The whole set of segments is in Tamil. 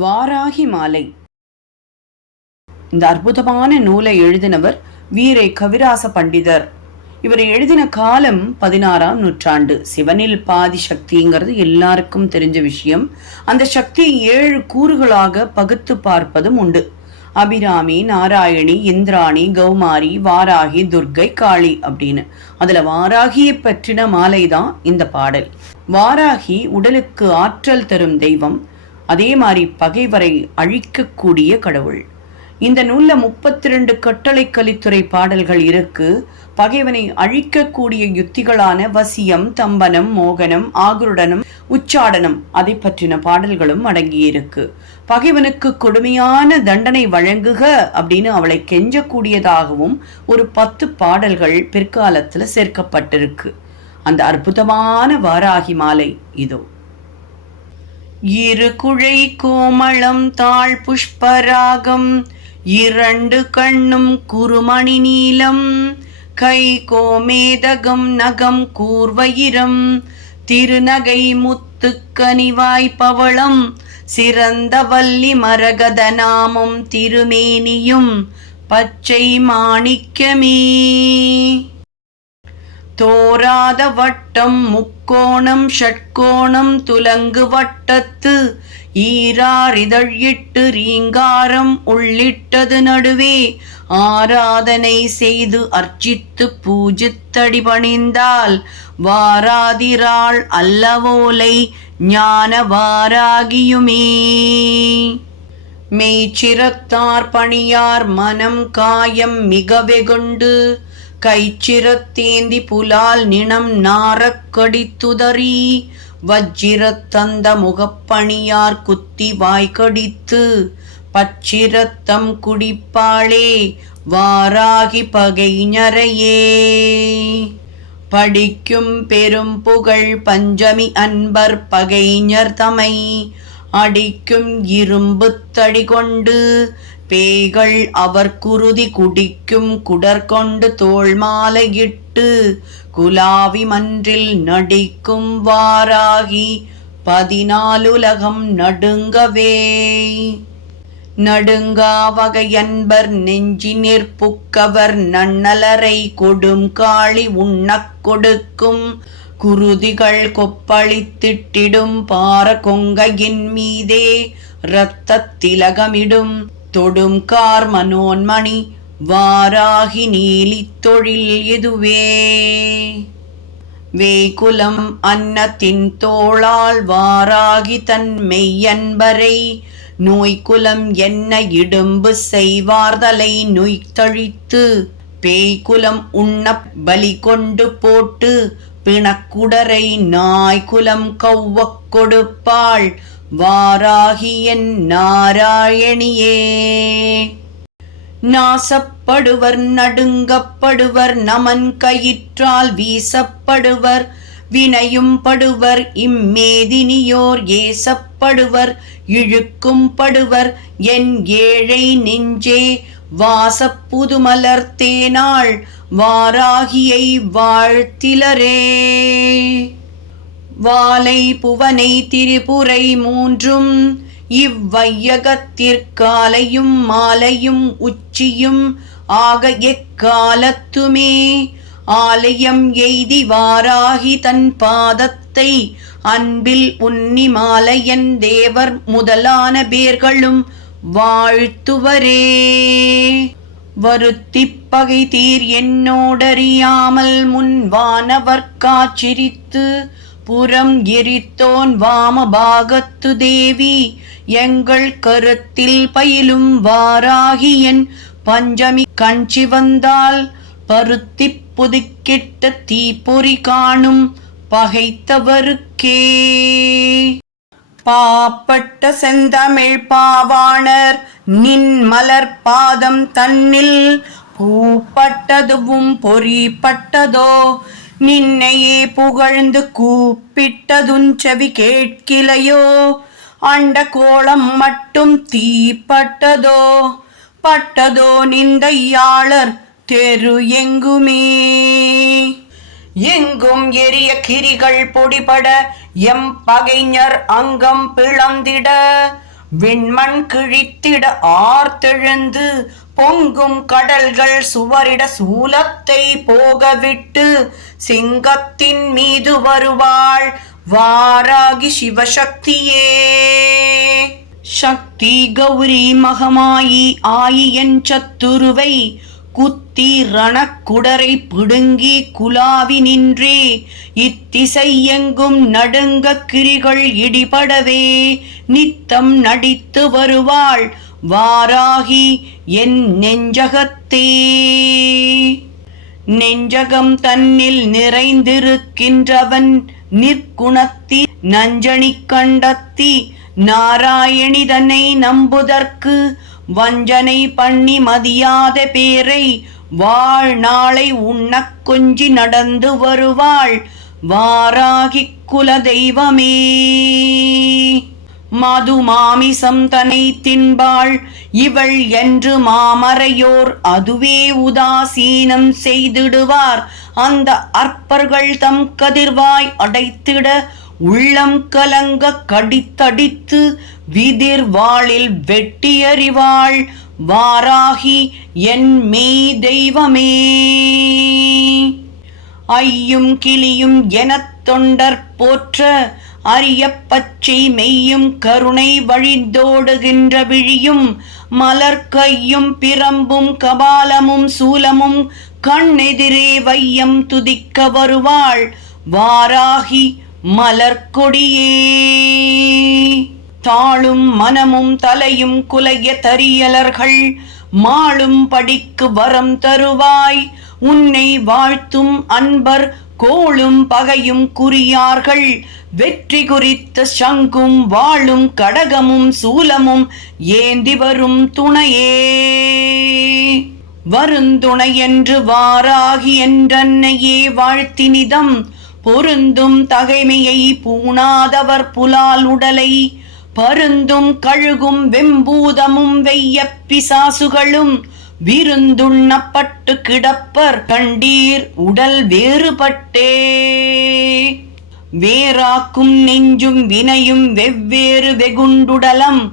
வாராகி மாலை. இந்த அற்புதமான நூலை எழுதினவர் வீரை கவிராச பண்டிதர். இவர் எழுதின காலம் பதினாறாம் நூற்றாண்டு. சிவனில் பாதி சக்திங்கிறது எல்லாருக்கும் தெரிஞ்ச விஷயம். அந்த சக்தியை ஏழு கூறுகளாக பகுத்து பார்ப்பதும் உண்டு. அபிராமி நாராயணி இந்திராணி கௌமாரி வாராகி துர்க்கை காளி அப்படின்னு. அதுல வாராகியை பற்றின மாலை தான் இந்த பாடல். வாராகி உடலுக்கு ஆற்றல் தரும் தெய்வம். அதே மாதிரி பகைவரை அழிக்கக்கூடிய கடவுள். இந்த நூல்ல முப்பத்தி ரெண்டு கட்டளை கலித்துறை பாடல்கள் இருக்கு. பகைவனை அழிக்கக்கூடிய யுத்திகளான வசியம் தம்பனம் மோகனம் ஆகுருடனம் உச்சாடனம் அதை பற்றின பாடல்களும் அடங்கியிருக்கு பகைவனுக்கு கொடுமையான தண்டனை வழங்குக அப்படின்னு அவளை கெஞ்சக்கூடியதாகவும் ஒரு பத்து பாடல்கள் பிற்காலத்துல சேர்க்கப்பட்டிருக்கு. அந்த அற்புதமான வாராகி மாலை இதோ. இரு குழை கோமளம் தாழ் புஷ்பராகம் இரண்டு கண்ணும் குறுமணி நீலம் கை கோமேதகம் நகம் கூர்வயிரம் திருநகை முத்து கனிவாய்ப்பவளம் சிறந்த வல்லி மரகத நாமம் திருமேனியும் பச்சை மாணிக்கமே. தோராத வட்டம் முக்கோணம் ஷட்கோணம் துலங்கு வட்டத்து. ஈராரிதழிட்டு ரீங்காரம் உள்ளிட்டது நடுவே. ஆராதனை செய்து அர்ச்சித்து பூஜித்தடி பணிந்தால் வாராதிராள் அல்லவோலை ஞான வாராகியுமே மெய்ச்சிரத்தார் பணியார் மனம் காயம் மிக வெகுண்டு கைச்சிரத்தேந்தி புலால் நினம் நாரக் கடித்துதறி வஜ்ஜிரத்தந்த முகப்பணியார் குத்தி வாய்க்கடித்து பச்சிரத்தம் குடிப்பாளே வாராகி பகைஞரையே. படிக்கும் பெரும் புகழ் பஞ்சமி அன்பர் பகைஞர் தமை அடிக்கும் இரும்பு தடி கொண்டு பேய்கள் அவர் குருதி குடிக்கும் குடற்கொண்டு தோல் மாலையிட்டு குலாவி மன்றில் நடிக்கும் வாராகி பதினாலுலகம் நடுங்கவே. நடுங்கா வகையன்பர் நெஞ்சினிற் புக்கவர் நன்னலரை கொடும் காளி உண்ணக் கொடுக்கும் குருதிகள் கொப்பளித்திட்டிடும் பார கொங்கையின் மீதே இரத்தத் திலகமிடும். தொடும் கார் மனோன்மணி வாராகி நீலி தொழில் எதுவே? வேய்குலம் அன்னத்தின் தோளால் வாராகி தன் மெய்யன்பரை நோய்குலம் என்ன இடும்பு செய்வார்தலை நொய்த்தழித்து பேய்குலம் உண்ண பலி கொண்டு போட்டு பிணக்குடரை நாய்குலம் கௌவக் கொடுப்பாள் வாராகியன் நாராயணியே. நாசப்படுவர் நடுங்கப்படுவர் நமன் கயிற்றால் வீசப்படுவர் வினையும் படுவர் இம்மேதினியோர் ஏசப்படுவர் இழுக்கும் படுவர் என் ஏழை நெஞ்சே வாசப்புதுமலர் தேனாள் வாராகியை வாழ்த்திலரே. வாலை புவனை திரிபுரை மூன்றும் இவ்வையகத்திற்காலையும் மாலையும் உச்சியும் ஆக எக்காலத்துமே. ஆலயம் எய்தி வாராகி தன் பாதத்தை அன்பில் உன்னி மாலையன் தேவர் முதலான பேர்களும் வாழ்த்துவரே. வருத்திப் பகை தீர் என்னோடறியாமல் முன் வானவர் காச்சிரித்து புறம் எரித்தோன் வாமபாகத்து தேவி எங்கள் கருத்தில் பயிலும் வாராகியன் பஞ்சமி கஞ்சி வந்தால் பருத்திப் புதுக்கிட்ட தீப்பொறி காணும் பகைத்தவருக்கே. பாப்பட்ட செந்தமிழ் பாவாணர் நின் மலர் பாதம் தன்னில் பூப்பட்டதுவும் பொறிப்பட்டதோ நின்னையே புகழ்ந்து கூப்பிட்டதுஞ்சவி கேட்கிலையோ? அண்ட கோலம் மட்டும் தீப்பட்டதோ? பட்டதோ நிந்தையாளர் தெரு எங்குமே? எங்கும் எரிய கிரிகள் பொடிபட எம் பகைஞர் அங்கம் பிளந்திட. விண்மண் கிழித்திட ஆர்த்தெழுந்து பொங்கும் கடல்கள் சுவரிட சூலத்தை போகவிட்டு சிங்கத்தின் மீது வருவாள் வாராகி சிவசக்தியே. சக்தி கௌரி மகமாயி ஆயி என் சத்துருவை குத்தி ரணக்குடரை பிடுங்கி குலாவி நின்றே. இத்திசை எங்கும் நடுங்க கிரிகள் இடிபடவே. நித்தம் நடித்து வருவாள் வாராகி என் நெஞ்சகத்தே. நெஞ்சகம் தன்னில் நிறைந்திருக்கின்றவன் நிற்குணத்தி நஞ்சணி கண்டத்தி நாராயணிதனை நம்புதற்கு வஞ்சனை பண்ணி மதியாத பேரை வாழ்நாளை உண்ணக் கொஞ்சி நடந்து வருவாள் வாராகி குல தெய்வமே மது மாமிசம் தனை தின்பாள். இவள் என்று மாமறையோர் அதுவே உதாசீனம் செய்திடுவார். அந்த அற்பர்கள் தம் கதிர்வாய் அடைத்திட உள்ளம் கலங்க கடித்தடித்து விதிர் வாளில் வெட்டியறிவாள். வாராகி என் மே தெய்வமே! ஐயும் கிளியும் எனத் தொண்டர் போற்ற அரிய பச்சை மெய்யும் கருணை வழிந்தோடுகின்ற விழியும் மலர் கையும் பிரம்பும் கபாலமும் சூலமும் கண்ணெதிரே வையம் துதிக்க வருவாள் வாராகி மலர்கொடியே தாளும் மனமும் தலையும் குலைய தரியலர்கள் மாளும் படிக்கு வரம் தருவாய் உன்னை வாழ்த்தும் அன்பர் கோளும் பகையும் குறியார்கள். வெற்றி குறித்த சங்கும் வாழும் கடகமும் சூலமும் ஏந்தி வரும் துணையே. வருந்துணை என்று வாராகி என்றன்னையே வாழ்த்தினிதம் பொருந்தும் தகைமையை பூணாதவர் புலால் உடலை. பருந்தும் கழுகும் வெம்பூதமும் வெய்ய பிசாசுகளும். விருந்துண்ணப்பட்டு கிடப்பர் கண்டீர் உடல் வேறுபட்டே. வேறாக்கும் நெஞ்சும் வினையும் வெவ்வேறு வெகுண்டுடலம்.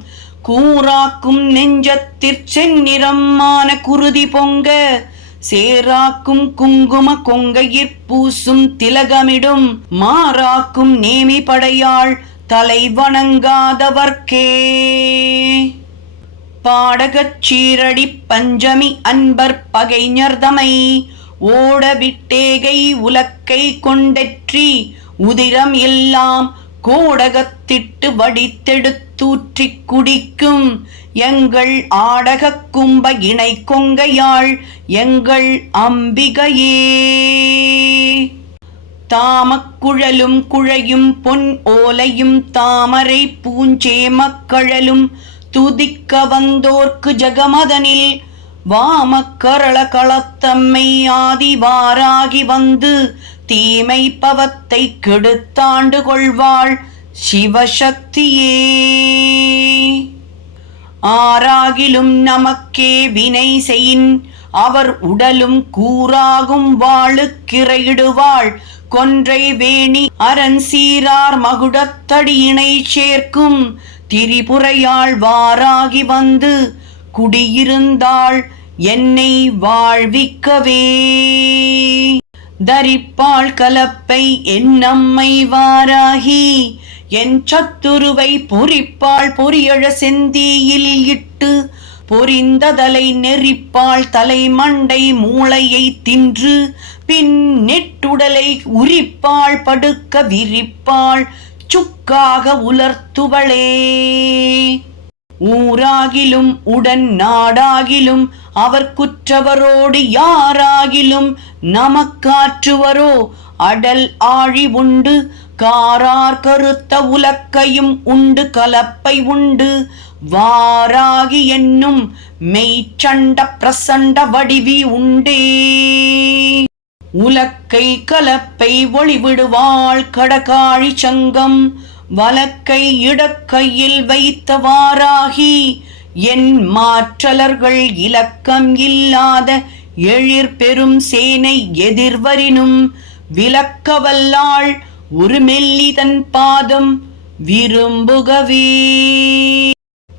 கூறாக்கும் நெஞ்சத்திற் செந்நிறமான குருதி பொங்க. சேராக்கும் குங்கும கொங்கையிற் பூசும் திலகமிடும். மாறாக்கும் நேமி படையாள் தலை வணங்காதவர்க்கே பாடகச் சீரடி பஞ்சமி அன்பர் பகைஞர்தமை ஓட விட்டேகை உலக்கை கொண்டெற்றி உதிரம் எல்லாம் கோடகத்திட்டு வடித்தெடுத்தூற்றி குடிக்கும் எங்கள் ஆடகக் கும்ப இணை கொங்கையாள் எங்கள் அம்பிகையே. தாமக்குழலும் குழையும் பொன் ஓலையும் தாமரை பூஞ்சேமக்கழலும் துதிக்க வந்தோர்க்கு ஜகமதனில் வாமக்கரள களத்தம்மை ஆதிவாராகி வந்து தீமை பவத்தை கெடுத்தாண்டு கொள்வாள் சிவசக்தியே. ஆராகிலும் நமக்கே வினை செயின் அவர் உடலும் கூறாகும் வாழுக்கிரையிடுவாள் கொன்றை வேணி அரண் சீரார் மகுடத்தடியினை சேர்க்கும் திரிபுரையாள் வாராகி வந்து குடியிருந்தாள் என்னை வாழ்விக்கவே. தரிப்பாள் கலப்பை என்னம்மை வாராகி என் சத்துருவை பொறிப்பாள் பொரியழ செந்தியில் இட்டு பொரிந்ததலை நெறிப்பாள் தலை மண்டை மூளையை தின்று பின் நெட்டுடலை உரிப்பாள் படுக்க விரிப்பாள் சுக்காக உலர்த்துவளே. ஊராகிலும் உடன் நாடாகிலும் அவர் குற்றவரோடு யாராகிலும் நமக்காற்றுவரோ அடல் ஆழி உண்டு. காரார் கருத்த உலக்கையும் உண்டு கலப்பை உண்டு. வாராகி என்னும் மெய்ச்சண்ட பிரசண்ட வடிவி உண்டே. உலக்கை கலப்பை ஒளிவிடுவாள் கடகாழி சங்கம். வலக்கை இடக்கையில் வைத்தவாறாகி என் மாற்றலர்கள் இலக்கம் இல்லாத எழிர் பெரும் சேனை எதிர்வரினும் விலக்கவல்லாள் ஒரு மெல்லிதன் பாதம் விரும்புகவே.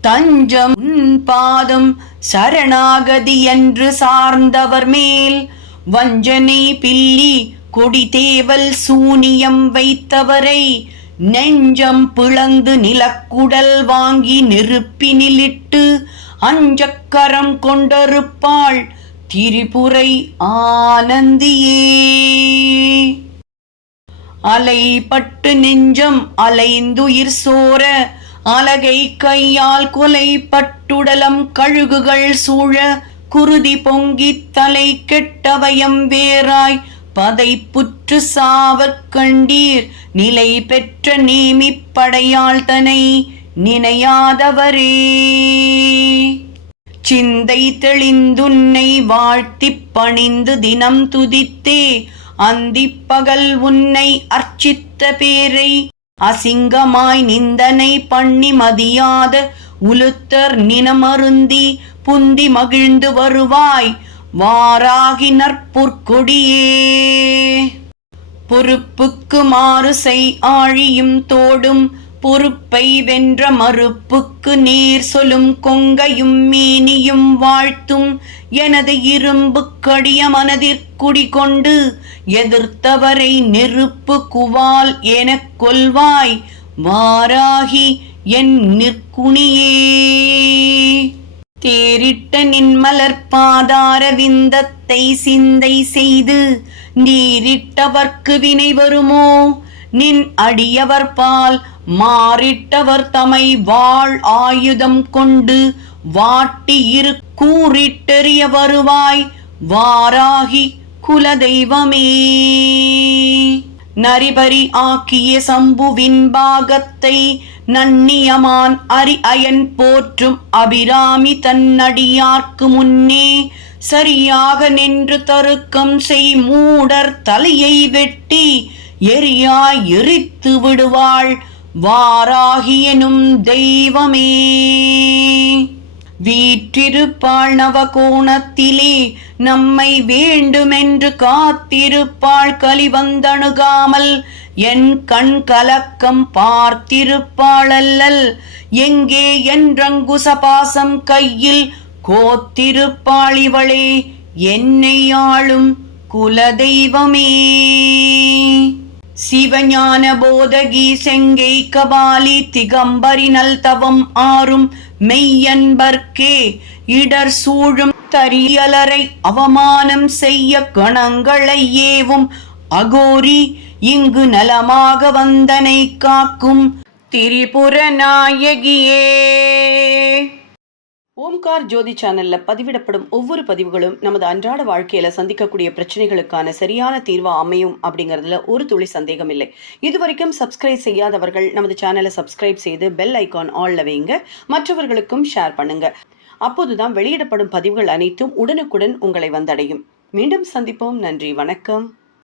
தஞ்சம் பாதம் சரணாகதி என்று சார்ந்தவர் மேல் வஞ்சனை பில்லி கொடிதேவல் சூனியம் வைத்தவரை நெஞ்சம் பிளந்து நிலக்குடல் வாங்கி நெருப்பினிலிட்டு அஞ்சக்கரம் கொண்டருப்பாள் திரிபுரை ஆனந்தியே. அலைப்பட்டு நெஞ்சம் அலைந்துயிர் சோர அலகை கையால் கொலைப்பட்டுடலம் கழுகுகள் சூழ குருதி பொங்கித் தலை கெட்டவயம் வேறாய். பதை புற்று சாவக் கண்டீர். நிலை பெற்ற நீமிப்படையாள் தனை நினையாதவரே. சிந்தை தெளிந்துன்னை வாழ்த்திப் பணிந்து தினம் துதித்தே. அந்திப்பகல் உன்னை அர்ச்சித்த பேரை. அசிங்கமாய் நிந்தனை பண்ணி மதியாத உலுத்தர் நினமருந்தி புந்தி மகிழ்ந்து வருவாய் வாராகி நற்பொற்கொடியே பொறுப்புக்கு மாறு செய் ஆழியும் தோடும் பொறுப்பை வென்ற மறுப்புக்கு நீர் சொல்லும் கொங்கையும் மீனியும் வாழ்த்தும். எனது இரும்பு கடிய மனதிற்குடி கொண்டு எதிர்த்தவரை நெருப்பு குவால் எனக் கொல்வாய் வாராகி என் நிற்குணியே. தேரிட்ட நின்மலர் பாதார விந்தத்தை சிந்தை செய்து நீரிட்டவர்க்கு வினை வருமோ? நின் அடியவர் பால் மாறிட்டவர் தமை வாழ் ஆயுதம் கொண்டு வாட்டி இரு கூறிட்டெறிய வருவாய் வாராகி குலதெய்வமே. நரிபரி ஆக்கிய சம்புவின் பாகத்தை நன்னியமான் அரி அயன் போற்றும் அபிராமி தன்னடியார்க்கு முன்னே சரியாக நின்று தருக்கம் செய் மூடர் தலையை வெட்டி எரியாய் எரித்து விடுவாள் வாராகியனும் தெய்வமே. வீற்றிருப்பாள் நவகோணத்திலே நம்மை வேண்டுமென்று காத்திருப்பாள் கலிவந்தணுகாமல் என் கண் கலக்கம் பார்த்திருப்பாளல்லல் எங்கே என்றங்கு சபாசம் கையில் கோத்திருப்பாள் இவளே என்னை ஆளும் குலதெய்வமே. சிவஞான போதகி செங்கை கபாலி திகம்பரி நல்தவம் ஆறும் மெய்யன்பர்க்கே. இடர் சூழும் தரியலரை அவமானம் செய்ய கணங்களை ஏவும் அகோரி இங்கு நலமாக வந்தனை காக்கும் திரிபுர நாயகியே ஓம்கார் ஜோதி சேனல்ல பதிவிடப்படும் ஒவ்வொரு பதிவுகளும் நமது அன்றாட வாழ்க்கையில சந்திக்கக்கூடிய பிரச்சனைகளுக்கான சரியான தீர்வா அமையும் அப்படிங்கறதுல ஒரு துளி சந்தேகம் இல்லை. இதுவரைக்கும் சப்ஸ்கிரைப் செய்யாதவர்கள் நமது சேனலை சப்ஸ்கிரைப் செய்து பெல் ஐக்கான் ஆல்ல வைங்க. மற்றவர்களுக்கும் ஷேர் பண்ணுங்க. அப்போதுதான் வெளியிடப்படும் பதிவுகள் அனைத்தும் உடனுக்குடன் உங்களை வந்தடையும். மீண்டும் சந்திப்போம். நன்றி. வணக்கம்.